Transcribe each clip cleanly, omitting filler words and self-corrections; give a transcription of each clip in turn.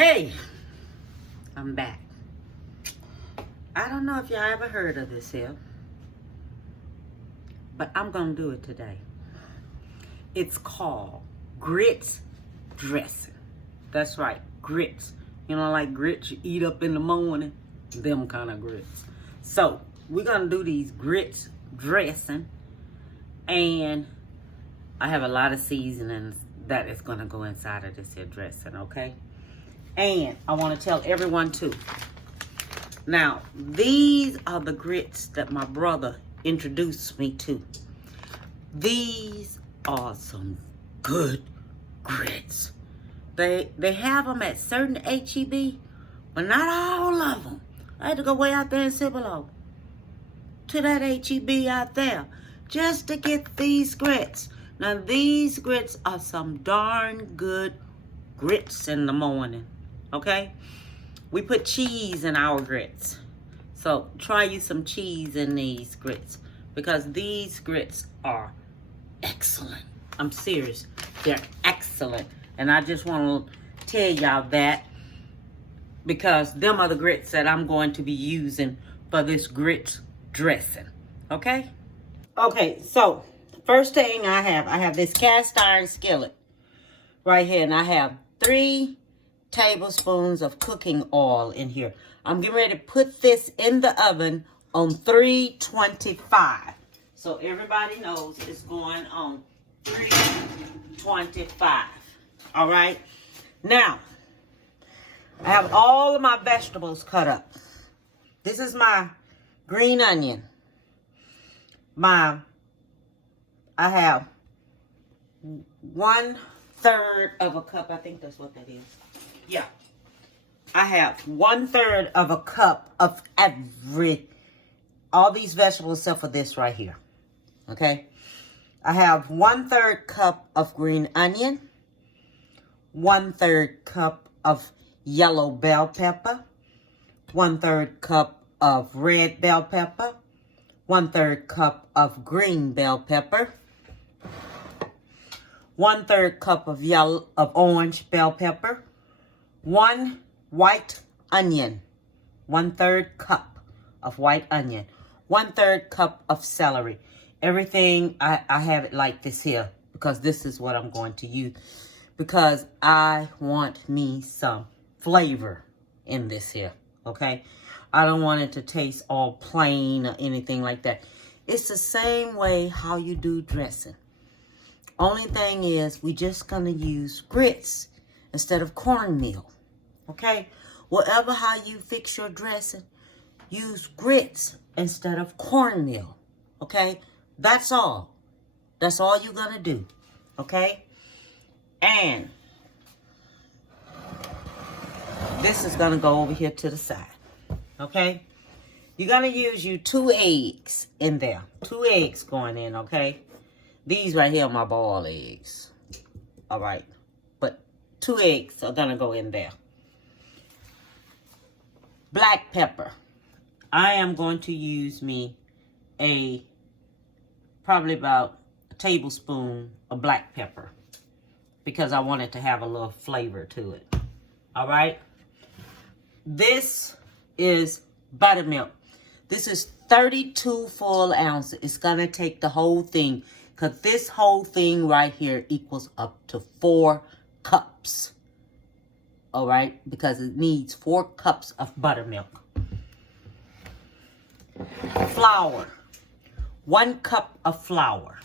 Hey, I'm back. I don't know if y'all ever heard of this here, but I'm gonna do it today. It's called grits dressing. That's right, grits. You know, like grits you eat up in the morning, them kind of grits. So we're gonna do these grits dressing, and I have a lot of seasonings that is gonna go inside of this here dressing, okay? And I want to tell everyone too. Now, these are the grits that my brother introduced me to. These are some good grits. They have them at certain HEB, but not all of them. I had to go way out there in Cibolo to that HEB out there just to get these grits. Now, these grits are some darn good grits in the morning, okay? We put cheese in our grits. So try you some cheese in these grits, because these grits are excellent. I'm serious. They're excellent. And I just want to tell y'all that, because them are the grits that I'm going to be using for this grits dressing. Okay? Okay, so first thing I have this cast iron skillet right here, and I have 3 tablespoons of cooking oil in here. I'm getting ready to put this in the oven on 325. So everybody knows it's going on 325. All right. Now, I have all of my vegetables cut up. This is my green onion. I have 1/3 of a cup. I think that's what that is. Yeah. I have 1/3 of a cup of all these vegetables except for this right here. Okay. I have 1/3 cup of green onion, 1/3 cup of yellow bell pepper, 1/3 cup of red bell pepper, 1/3 cup of green bell pepper, 1/3 cup of orange bell pepper, 1 white onion, 1/3 cup of white onion, 1/3 cup of celery. Everything, I have it like this here, because this is what I'm going to use, because I want me some flavor in this here, okay? I don't want it to taste all plain or anything like that. It's the same way how you do dressing. Only thing is, we just gonna use grits instead of cornmeal, okay? Whatever how you fix your dressing, use grits instead of cornmeal, okay? That's all. That's all you're gonna do, okay? And this is gonna go over here to the side, okay? You're gonna use 2 eggs in there. 2 eggs going in, okay? These right here are my boiled eggs. All right. But 2 eggs are gonna go in there. Black pepper. I am going to use me probably about a tablespoon of black pepper, because I want it to have a little flavor to it. All right. This is buttermilk. This is 32 full ounces. It's going to take the whole thing, because this whole thing right here equals up to 4 cups. All right. Because it needs 4 cups of buttermilk. Flour. 1 cup of flour.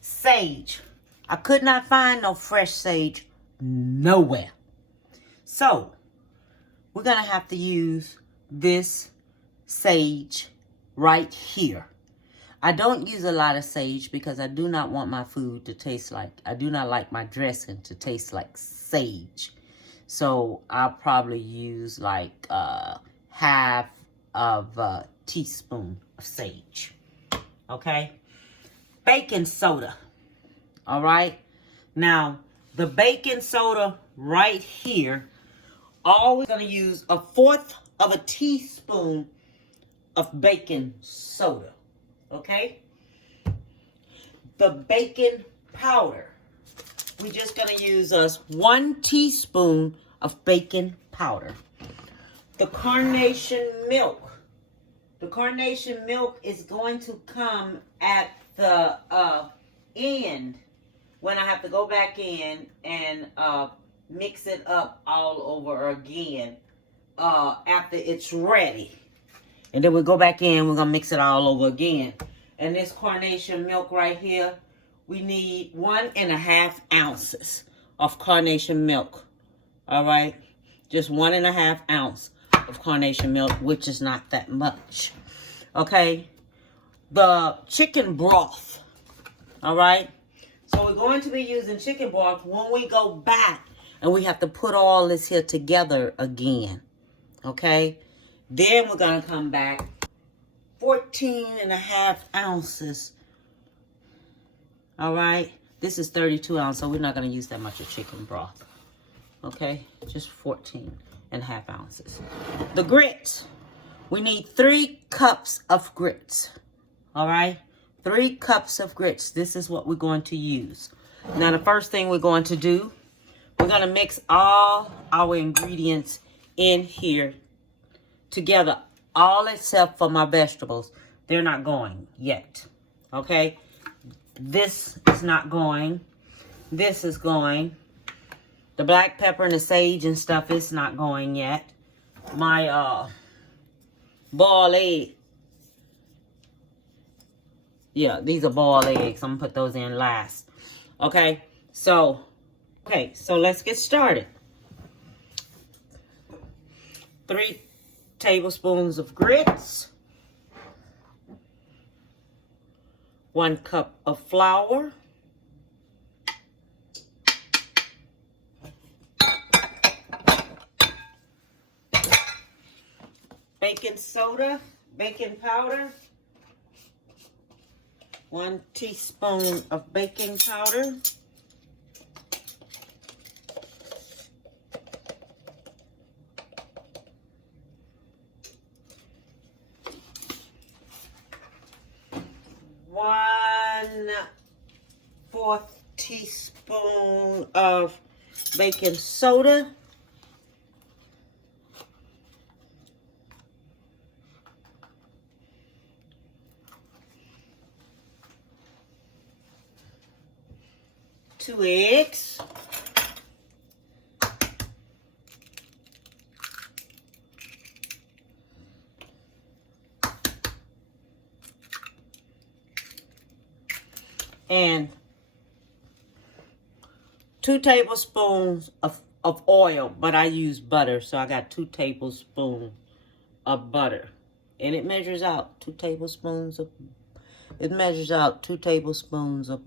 Sage. I could not find no fresh sage nowhere. So, we're going to have to use this sage right here. I don't use a lot of sage because I do not want my food to taste like, I do not like my dressing to taste like sage. So, I'll probably use like half of a teaspoon of sage. Okay? Baking soda. All right? Now, the baking soda right here, always going to use 1/4 of a teaspoon of baking soda. Okay? The baking powder. We're just going to use 1 teaspoon of baking powder. The carnation milk. The carnation milk is going to come at the end when I have to go back in and mix it up all over again after it's ready. And then we go back in, we're going to mix it all over again. And this carnation milk right here, we need 1.5 ounces of carnation milk. All right? Just 1.5 ounce of carnation milk, which is not that much. Okay? The chicken broth. All right? So we're going to be using chicken broth when we go back and we have to put all this here together again. Okay? Then we're going to come back 14.5 ounces. All right? This is 32 ounces, so we're not going to use that much of chicken broth. Okay? Just 14.5 ounces. The grits. We need 3 cups of grits. All right? 3 cups of grits. This is what we're going to use. Now, the first thing we're going to do, we're going to mix all our ingredients in here together. All except for my vegetables. They're not going yet. Okay? This is not going. This is going. The black pepper and the sage and stuff is not going yet. My boiled egg. Yeah, these are boiled eggs. I'm going to put those in last. Okay, so let's get started. 3 tablespoons of grits. 1 cup of flour. Baking soda, baking powder. 1 teaspoon of baking powder. One-4 teaspoon of baking soda. 2 eggs. And 2 tablespoons of oil, but I use butter, so I got 2 tablespoons of butter. And it measures out 2 tablespoons of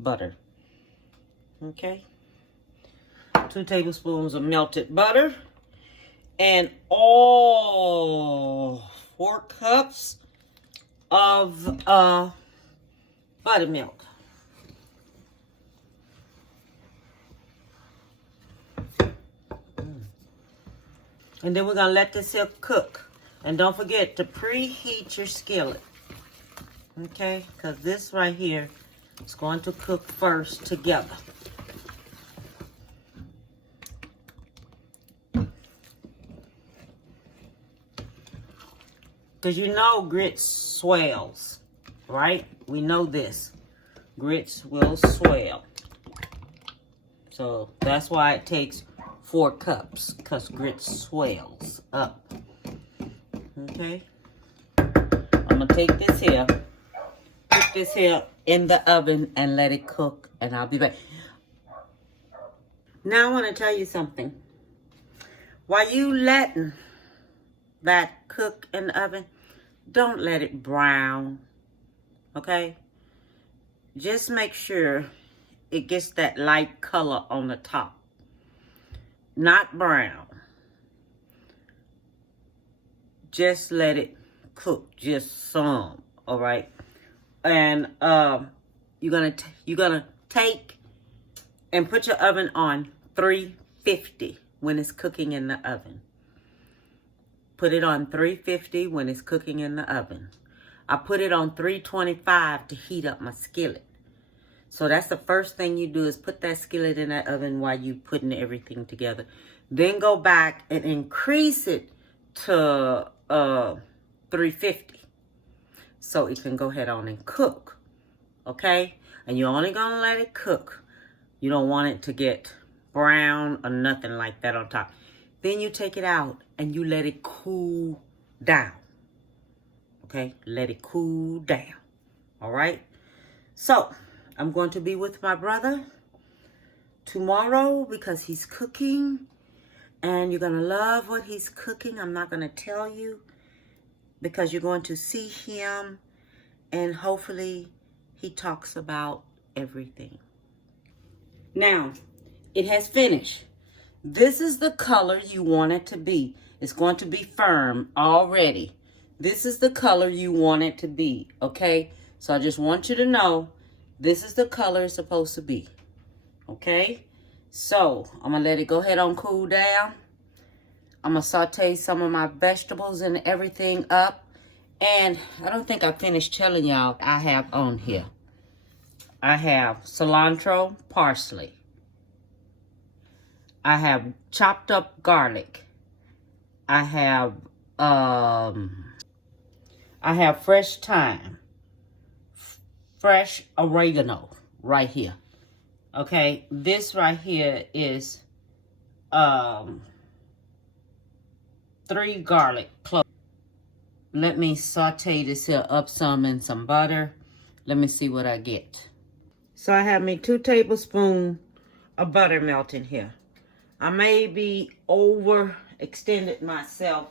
butter. Okay? 2 tablespoons of melted butter. And all 4 cups of buttermilk. And then we're going to let this here cook. And don't forget to preheat your skillet. Okay? Because this right here is going to cook first together. Because you know grits swells, right? We know this. Grits will swell. So that's why it takes 4 cups, because grits swells up. Okay? I'm going to take this here, put this here in the oven and let it cook, and I'll be back. Now I want to tell you something. While you letting that cook in the oven, don't let it brown. Okay? Just make sure it gets that light color on the top. Not brown. Just let it cook, just some, all right? And you're gonna take and put your oven on 350 when it's cooking in the oven. Put it on 350 when it's cooking in the oven. I put it on 325 to heat up my skillet. So that's the first thing you do, is put that skillet in that oven while you putting everything together. Then go back and increase it to 350. So it can go ahead on and cook. Okay? And you're only going to let it cook. You don't want it to get brown or nothing like that on top. Then you take it out and you let it cool down. Okay? Let it cool down. All right? So, I'm going to be with my brother tomorrow because he's cooking. And you're going to love what he's cooking. I'm not going to tell you because you're going to see him. And hopefully he talks about everything. Now, it has finished. This is the color you want it to be. It's going to be firm already. This is the color you want it to be, okay? So I just want you to know this is the color it's supposed to be, okay? So I'm going to let it go ahead on cool down. I'm going to saute some of my vegetables and everything up. And I don't think I finished telling y'all I have on here. I have cilantro, parsley. I have chopped up garlic. I have fresh thyme, fresh oregano right here. Okay, this right here is 3 garlic cloves. Let me saute this here up some in some butter. Let me see what I get. So I have me 2 tablespoons of butter melting here. I may be overextended myself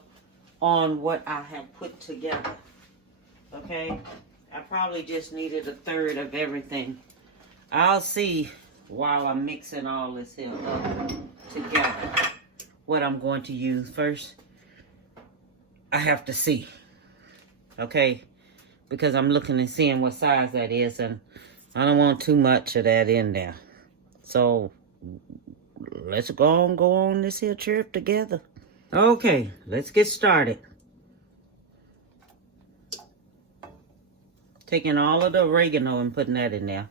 on what I have put together. Okay? I probably just needed 1/3 of everything. I'll see while I'm mixing all this here up together what I'm going to use. First, I have to see. Okay? Because I'm looking and seeing what size that is, and I don't want too much of that in there. So let's go on this here trip together. Okay, let's get started. Taking all of the oregano and putting that in there.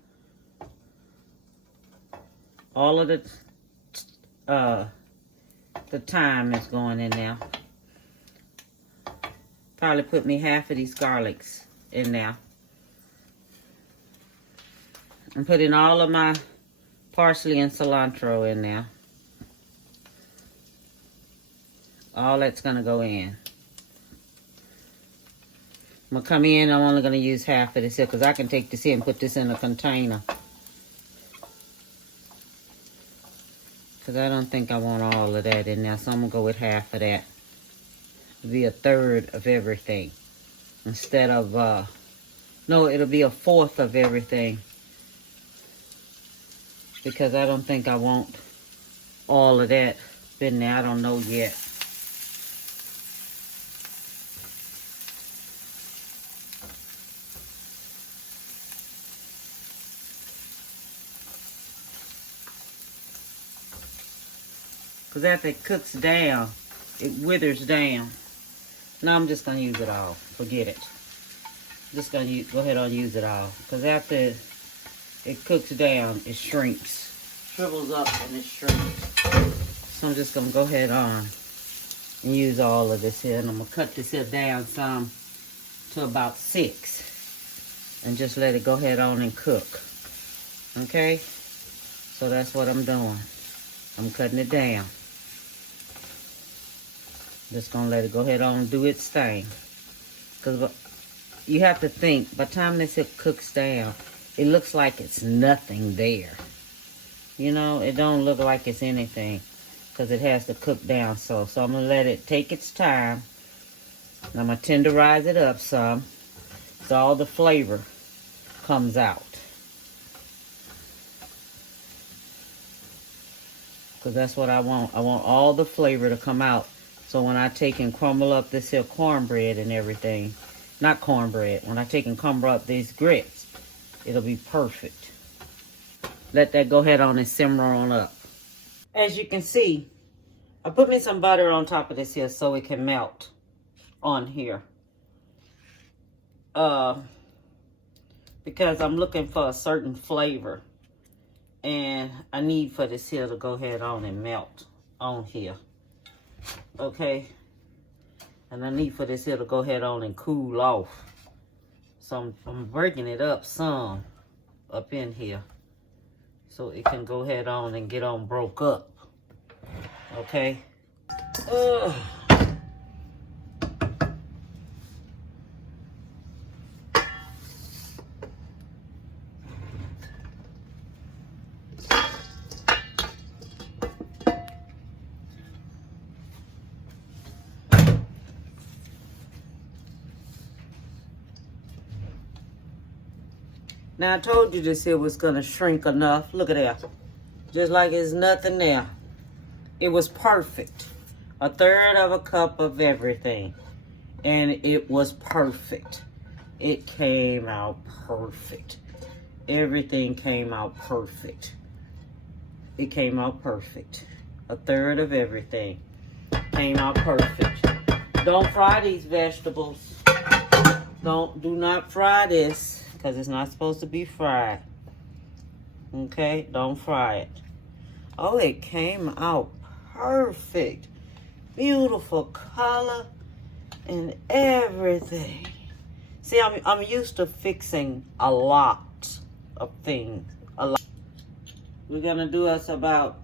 All of the thyme is going in there. Probably put me half of these garlics in there. I'm putting all of my parsley and cilantro in there. All that's going to go in. I'm going to come in. I'm only going to use half of this here because I can take this here and put this in a container. Because I don't think I want all of that in there. So I'm going to go with half of that. It'll be 1/3 of everything. Instead of, no, it'll be 1/4 of everything. Because I don't think I want all of that in there. I don't know yet. Because after it cooks down, it withers down. Now I'm just going to use it all. Forget it. Just going to go ahead and use it all. Because after it cooks down, it shrinks. Shrivels up and it shrinks. So I'm just going to go ahead on and use all of this here. And I'm going to cut this here down some to about 6. And just let it go ahead on and cook. Okay? So that's what I'm doing. I'm cutting it down. Just going to let it go ahead on and do its thing. Because you have to think, by the time this here cooks down, it looks like it's nothing there. You know, it don't look like it's anything. Because it has to cook down so. So I'm going to let it take its time. And I'm going to tenderize it up some. So all the flavor comes out. Because that's what I want. I want all the flavor to come out. So when I take and crumble up this here cornbread and everything, not cornbread, when I take and crumble up these grits, it'll be perfect. Let that go ahead on and simmer on up. As you can see, I put me some butter on top of this here so it can melt on here. Because I'm looking for a certain flavor. And I need for this here to go ahead on and melt on here. Okay. And I need for this here to go ahead on and cool off. So I'm breaking it up some up in here. So it can go ahead on and get on broke up. Okay. Ugh. Now, I told you this here was going to shrink enough. Look at that. Just like it's nothing there. It was perfect. 1/3 of a cup of everything. And it was perfect. It came out perfect. Everything came out perfect. It came out perfect. 1/3 of everything came out perfect. Don't fry these vegetables. Do not fry this. Because it's not supposed to be fried. Okay? Don't fry it. Oh, it came out perfect. Beautiful color and everything. See, I'm used to fixing a lot of things. A lot. We're going to do us about,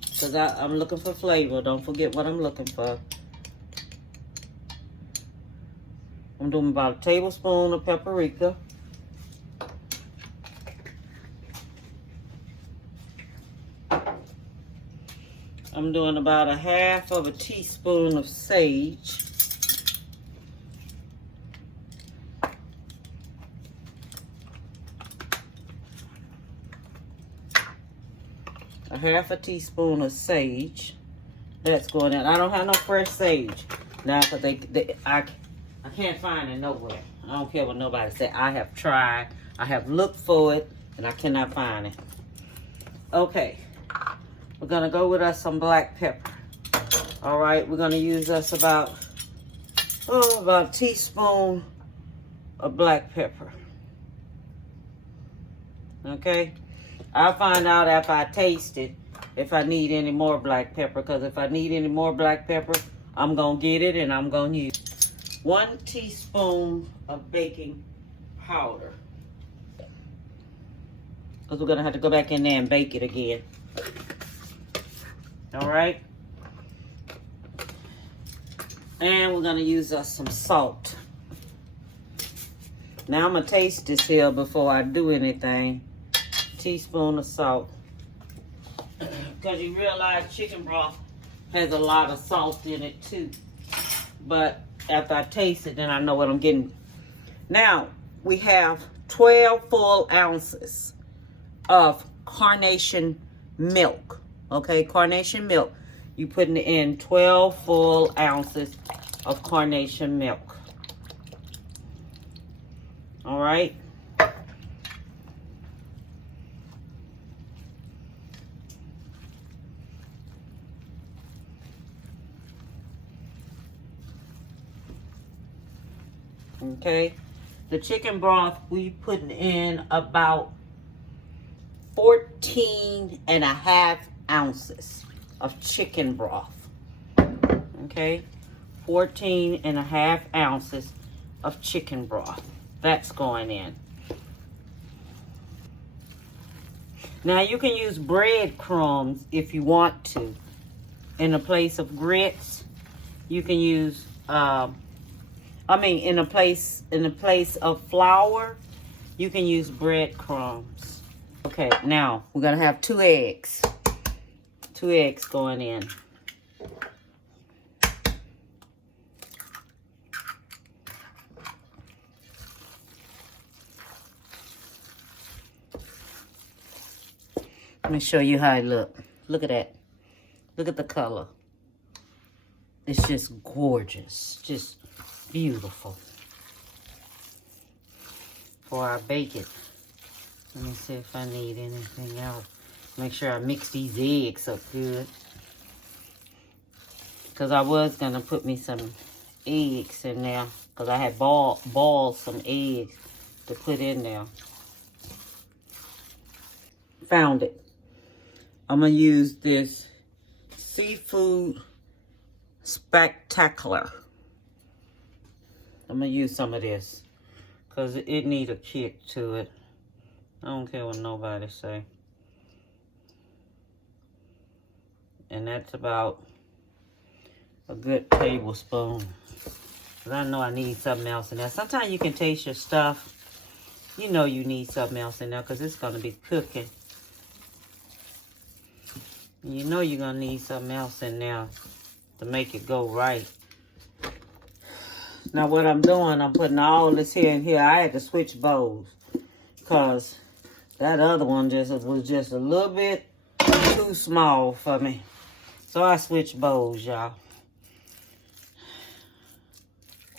because I'm looking for flavor. Don't forget what I'm looking for. I'm doing about a tablespoon of paprika. I'm doing about 1/2 teaspoon of sage. A 1/2 teaspoon of sage. That's going in. I don't have no fresh sage now because I can't find it nowhere. I don't care what nobody said. I have tried. I have looked for it and I cannot find it. Okay. We're going to go with us some black pepper. All right, we're going to use us about a teaspoon of black pepper. Okay? I'll find out after I taste it if I need any more black pepper. Because if I need any more black pepper, I'm going to get it and I'm going to use 1 teaspoon of baking powder. Because we're going to have to go back in there and bake it again. All right. And we're going to use us some salt. Now I'm going to taste this here before I do anything. Teaspoon of salt. Because you realize chicken broth has a lot of salt in it too. But after I taste it, then I know what I'm getting. Now, we have 12 full ounces of carnation milk. Okay, carnation milk. You putting in 12 full ounces of carnation milk. All right. Okay. The chicken broth, we putting in about 14.5 ounces of chicken broth. Okay, 14.5 ounces of chicken broth. That's going in. Now you can use breadcrumbs if you want to. In the place of grits, you can use. In the place of flour, you can use breadcrumbs. Okay, now we're gonna have 2 eggs. 2 eggs going in. Let me show you how it looks. Look at that. Look at the color. It's just gorgeous. Just beautiful. Before I bake it, let me see if I need anything else. Make sure I mix these eggs up good. Because I was going to put me some eggs in there. Because I had boiled some eggs to put in there. Found it. I'm going to use this seafood spectacular. I'm gonna use some of this because it need a kick to it. I don't care what nobody say. And that's about a good tablespoon. Because I know I need something else in there. Sometimes you can taste your stuff. You know you need something else in there because it's going to be cooking. You know you're going to need something else in there to make it go right. Now what I'm doing, I'm putting all this here and here. I had to switch bowls because that other one was just a little bit too small for me. So I switched bowls, y'all.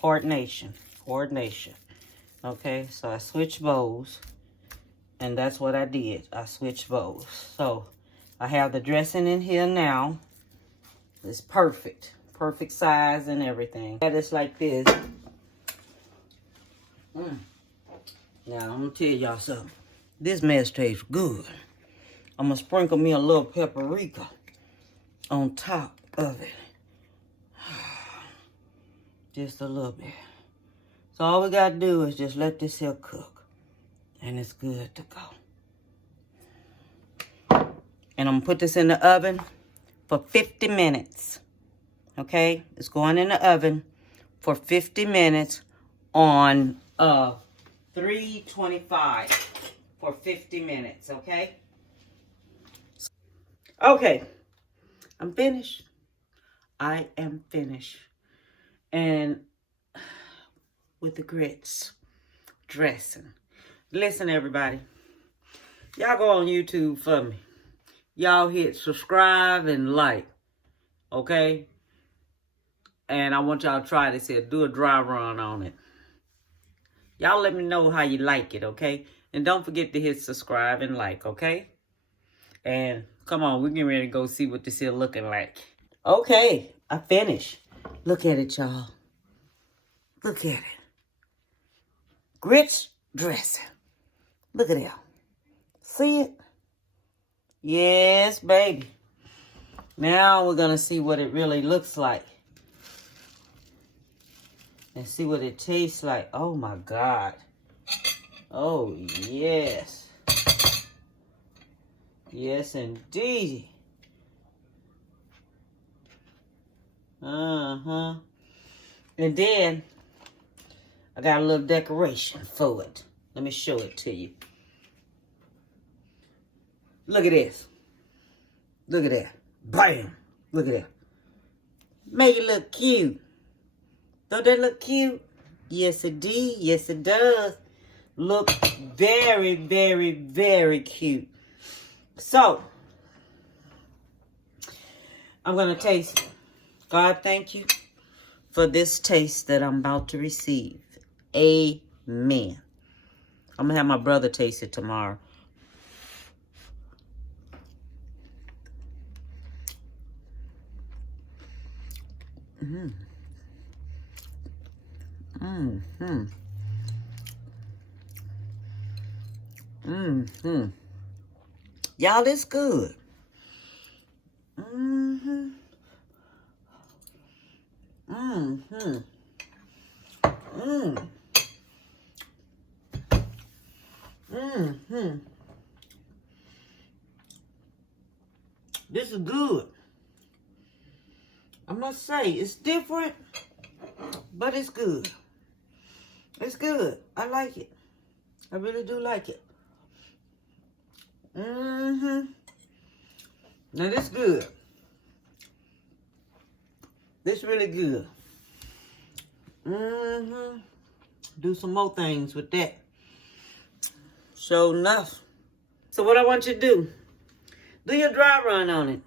Coordination. Okay, so I switched bowls. And that's what I did. I switched bowls. So I have the dressing in here now. It's perfect. Perfect size and everything. It's like this. Now, I'm going to tell y'all something. This mess tastes good. I'm going to sprinkle me a little paprika on top of it. Just a little bit. So all we got to do is just let this here cook. And it's good to go. And I'm going to put this in the oven for 50 minutes. Okay? It's going in the oven for 50 minutes on 325 for 50 minutes. Okay? Okay. I'm finished. I am finished. And with the grits dressing. Listen, everybody. Y'all go on YouTube for me. Y'all hit subscribe and like. Okay? And I want y'all to try this here. Do a dry run on it. Y'all let me know how you like it, okay? And don't forget to hit subscribe and like, okay? And come on, we're getting ready to go see what this here looking like. Okay, I finished. Look at it, y'all. Look at it. Grits dressing. Look at that. See it? Yes, baby. Now we're going to see what it really looks like. And see what it tastes like. Oh, my God. Oh, yes. Yes, indeed. Uh-huh. And then, I got a little decoration for it. Let me show it to you. Look at this. Look at that. Bam. Look at that. Make it look cute. Don't that look cute? Yes, it did. Yes, it does. Look very, very, very cute. So, I'm going to taste it. God, thank you for this taste that I'm about to receive. Amen. I'm going to have my brother taste it tomorrow. Mm. Mm-hmm. Mm-hmm. Y'all, it's good. Mm-hmm. Mm-hmm. Mm. Mm-hmm. This is good. I must say, it's different, but it's good. It's good. I like it. I really do like it. Mm-hmm. Now, this good. This really good. Mm-hmm. Do some more things with that. Sure enough. So what I want you to do your dry run on it.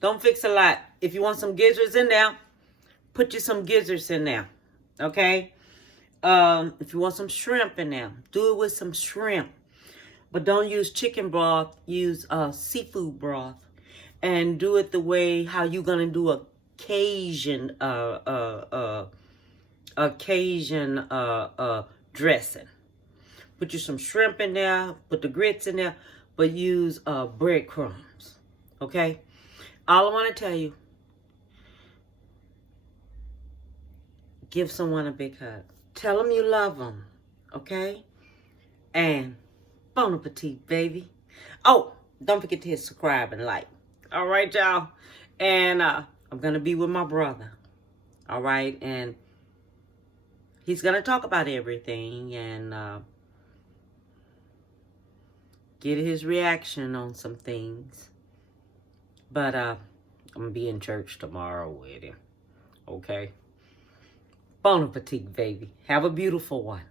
Don't fix a lot. If you want some gizzards in there, put you some gizzards in there. Okay? If you want some shrimp in there, do it with some shrimp. But don't use chicken broth. Use seafood broth. And do it the way how you're going to do a Cajun dressing. Put you some shrimp in there, put the grits in there, but use breadcrumbs. Okay? All I want to tell you, give someone a big hug. Tell them you love them, okay? And bon appetit, baby. Oh, don't forget to hit subscribe and like. All right, y'all. And I'm going to be with my brother. All right? And he's going to talk about everything and get his reaction on some things. But I'm going to be in church tomorrow with him. Okay? Bon appetit, baby. Have a beautiful one.